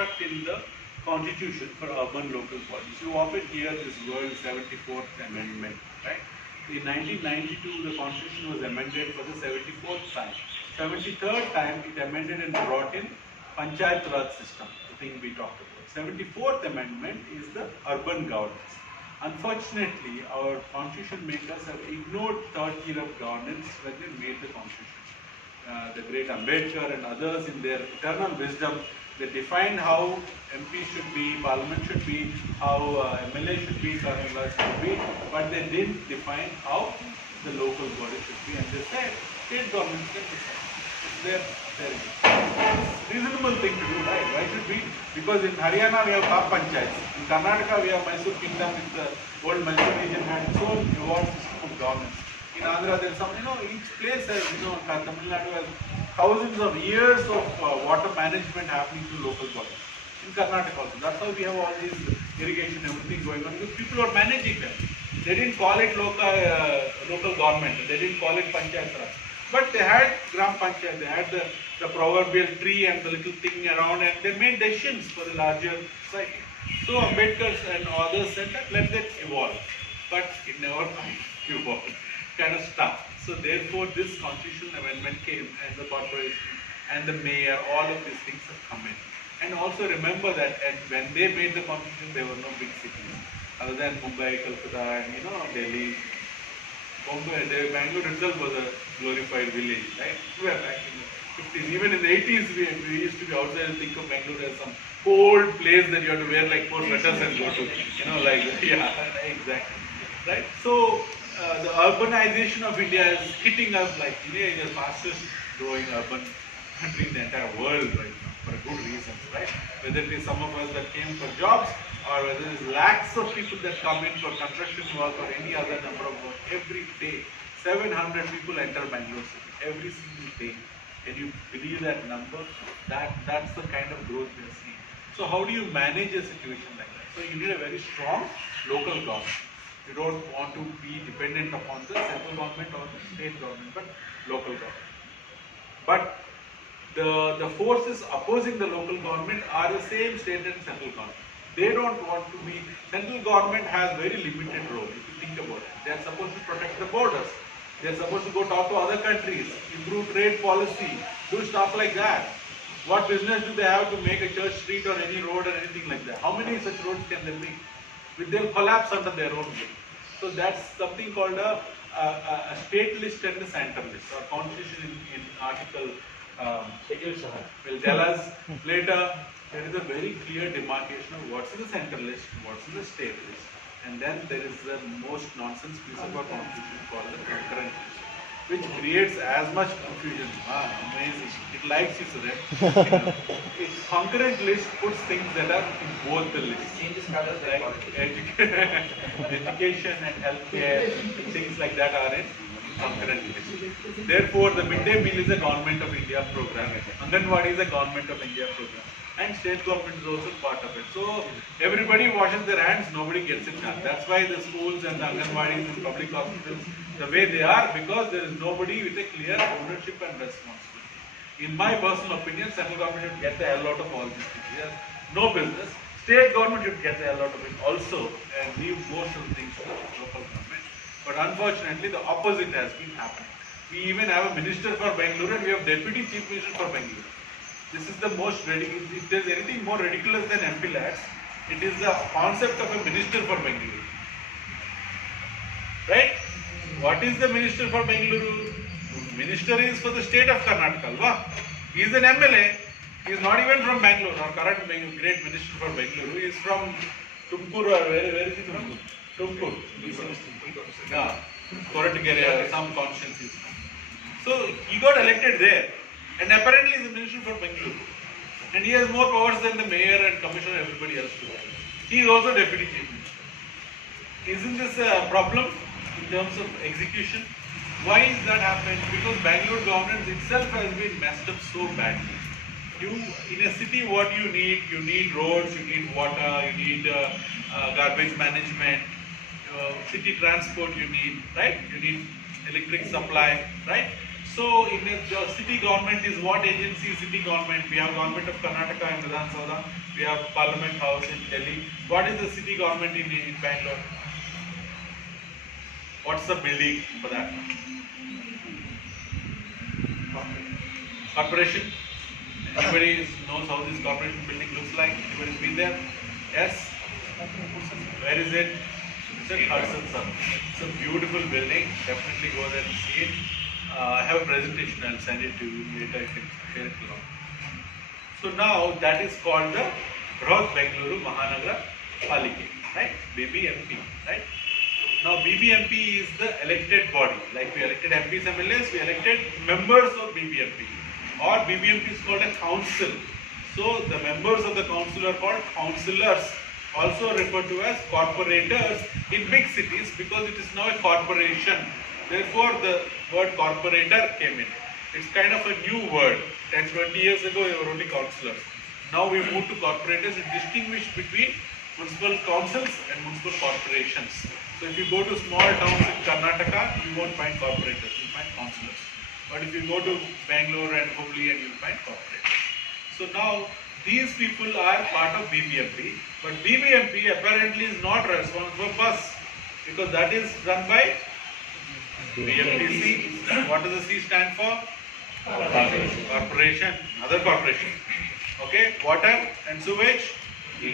construct in the constitution for urban local bodies. You often hear this word 74th Amendment, right? In 1992, the constitution was amended for the 74th time. 73rd time, it amended and brought in Panchayat Raj system, the thing we talked about. 74th Amendment is the urban governance. Unfortunately, our constitution makers have ignored third tier of governance when they made the constitution. The great Ambedkar and others in their eternal wisdom, they defined how MP should be, Parliament should be, how MLA should be, Karnataka should be, but they didn't define how the local body should be, and they said state governments can decide. It's their reasonable thing to do, right? Why should we? Because in Haryana we have Kap Panchayats, in Karnataka we have Mysore Kingdom, with the old Mysore region had its own evolved system of governance. In Andhra there is some, each place has, Tamil Nadu has thousands of years of water management happening through local bodies. In Karnataka also, that's how we have all these irrigation, everything going on, because people are managing them. They didn't call it local government, they didn't call it Panchayat Raj. But they had Gram Panchayat, they had the proverbial tree and the little thing around, and they made decisions for the larger society. So Ambedkar and others said that let that evolve. But it never evolved, kind of stuck. So therefore this constitutional amendment came, and the corporation and the mayor, all of these things have come in. And also remember that when they made the constitution, there were no big cities other than Mumbai, Calcutta, and Delhi. Bangalore itself was a glorified village, right? We were back in the 50s. Even in the 80s, we used to be outside and think of Bangalore as some cold place that you have to wear like 4 sweaters and go to, yeah, exactly, right? So the urbanization of India is hitting us like India is the fastest growing urban country in the entire world right now, for a good reason, right? Whether it is some of us that came for jobs, or whether it is lakhs of people that come in for construction work or any other number of work every day. 700 people enter Bangalore city every single day. Can you believe that number? That's the kind of growth we are seeing. So how do you manage a situation like that? So you need a very strong local government. You don't want to be dependent upon the central government or the state government, but local government. But the forces opposing the local government are the same state and central government. They don't want to be, central government has very limited role, if you think about it. They are supposed to protect the borders. They are supposed to go talk to other countries, improve trade policy, do stuff like that. What business do they have to make a church street or any road or anything like that? How many such roads can there be? They'll collapse under their own weight. So that's something called a state list and a center list. Our constitution in article will tell us later. There is a very clear demarcation of what's in the center list, what's in the state list. And then there is the most nonsense piece of our constitution called the concurrent list, which creates as much confusion. Amazing. It likes you, Suresh. Its concurrent list puts things that are in both the lists. Changes colors like education and healthcare, things like that are in concurrent list. Therefore, the midday meal is a government of India program. Anganwadi is a government of India program. And state government is also part of it. So everybody washes their hands, nobody gets it done. That's why the schools and the Anganwadis and public hospitals, the way they are, because there is nobody with a clear ownership and responsibility. In my personal opinion, central government should get the hell out of all these things. Yes, no business. State government should get the hell out of it also and leave most of the things to the local government. But unfortunately, the opposite has been happening. We even have a minister for Bangalore and we have deputy chief minister for Bangalore. This is the most ridiculous. If there is anything more ridiculous than MPLADS, it is the concept of a minister for Bengaluru. Right? What is the minister for Bengaluru? Minister is for the state of Karnataka. He is an MLA. He is not even from Bangalore. Our current great minister for Bengaluru is from Tumkur, or where is he from? Tumkur. Yeah. Koratagere, some conscience is from. So he got elected there. And apparently he is the minister for Bengaluru. And he has more powers than the mayor and commissioner and everybody else together. He is also deputy chief minister. Isn't this a problem in terms of execution? Why is that happening? Because Bangalore governance itself has been messed up so badly. In a city, what you need roads, you need water, you need garbage management, city transport you need, right? You need electric supply, right? So in the city government is what agency? City government. We have government of Karnataka in Vidhan Sabha. We have Parliament House in Delhi. What is the city government in Bangalore? What's the building for that? Corporation. Anybody knows how this corporation building looks like? Anybody's been there? Yes? Where is it? It's at Hudson Sir. It's a beautiful building. Definitely go there and see it. I have a presentation. I'll send it to you later. I can share it along. So now that is called the Brihat Bengaluru Mahanagara Palike, right? BBMP, right? Now BBMP is the elected body. Like we elected MPs, MLAs, we elected members of BBMP. Or BBMP is called a council. So the members of the council are called councillors, also referred to as corporators in big cities because it is now a corporation. Therefore the word corporator came in. It's kind of a new word. 10-20 years ago they were only councillors. Now we moved to corporators to distinguish between municipal councils and municipal corporations. So if you go to small towns in Karnataka, you won't find corporators, you'll find councillors. But if you go to Bangalore and Hubli, and you'll find corporators. So now these people are part of BBMP, but BBMP apparently is not responsible for bus because that is run by BMTC. What does the C stand for? Corporation, other corporation. Okay, water and sewage. B.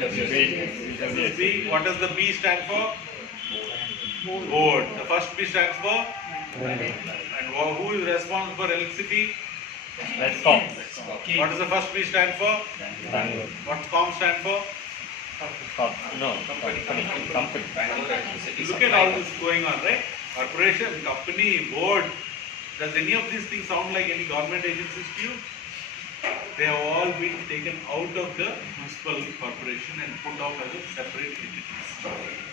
What does the B stand for? Board. The first B stands for? And who is responsible for electricity? Rescom. What does the first B stand for? Bangalore. What COM stand for? Company. Look at all this going on, right? Corporation, company, board. Does any of these things sound like any government agencies to you? They have all been taken out of the municipal corporation and put off as a separate entities.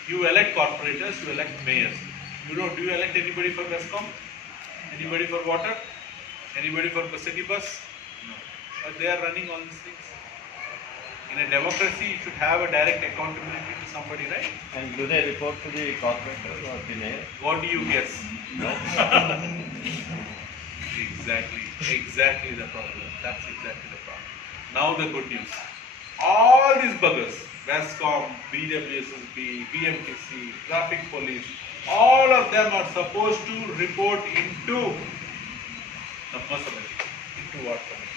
You elect corporators, you elect mayors. You know, do you elect anybody for Rescom? Anybody for water? Anybody for city bus? No. But they are running all these things. In a democracy, you should have a direct accountability to somebody, right? And do they report to the corporator or the mayor? What do you guess? No. Exactly the problem. That's exactly the problem. Now the good news. All these buggers, Rescom, BWSSB, BMTC, traffic police, all of them are supposed to report into the municipality. Into what committee?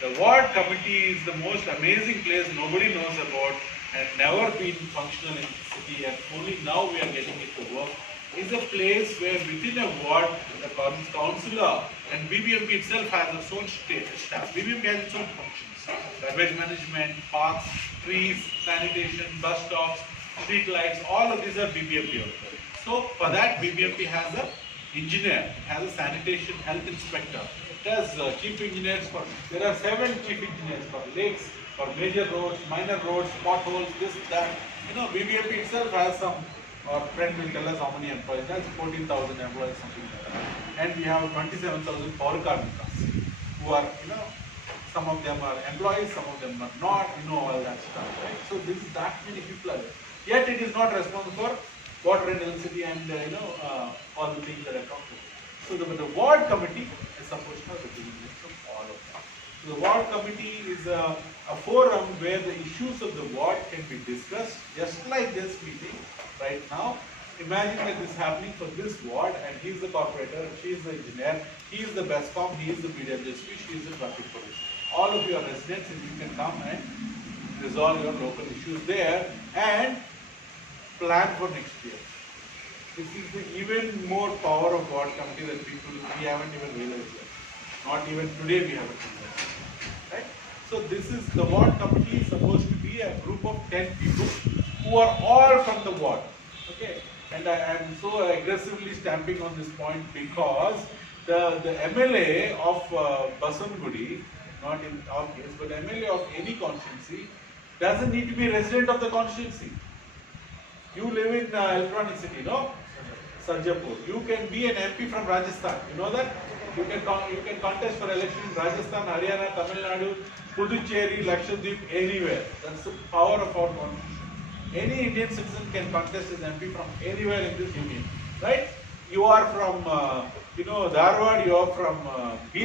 The ward committee is the most amazing place nobody knows about and never been functional in the city, and only now we are getting it to work. Is a place where within a ward the councillor and BBMP itself has its own staff. BBMP has its own functions. Garbage management, parks, trees, sanitation, bus stops, street lights, all of these are BBMP. So for that BBMP has an engineer, has a sanitation health inspector. It has chief engineers for, there are 7 chief engineers for lakes, for major roads, minor roads, potholes, this, that. You know, BBMP itself has some, our friend will tell us how many employees. That's 14,000 employees, something like that. And we have 27,000 power karmikas who are, you know, some of them are employees, some of them are not, you know, all that stuff, right? So this is that many people are there. Yet it is not responsible for water and electricity and, all the things that I talked about. So the ward committee is supposed to have the business of all of that. So the ward committee is a forum where the issues of the ward can be discussed, just like this meeting right now. Imagine that this is happening for this ward, and he is the corporator, she is the engineer, he is the BESCOM, he is the BWSP, she is the traffic police. All of you are residents and you can come and resolve your local issues there and plan for next year. This is the even more power of ward committee that people, we haven't even realized yet. Not even today we haven't realized. Right? So this is, the ward committee is supposed to be a group of 10 people who are all from the ward. Okay? And I am so aggressively stamping on this point because the MLA of Basangudi, not in our case, but MLA of any constituency doesn't need to be a resident of the constituency. You live in Electronic City, no? Sarjapur. You can be an MP from Rajasthan. You know that? You can contest for election in Rajasthan, Haryana, Tamil Nadu, Puducherry, Lakshadweep, anywhere. That's the power of our constitution. Any Indian citizen can contest as MP from anywhere in this union, right? You are from You know, Dharwad, you are from Bidar.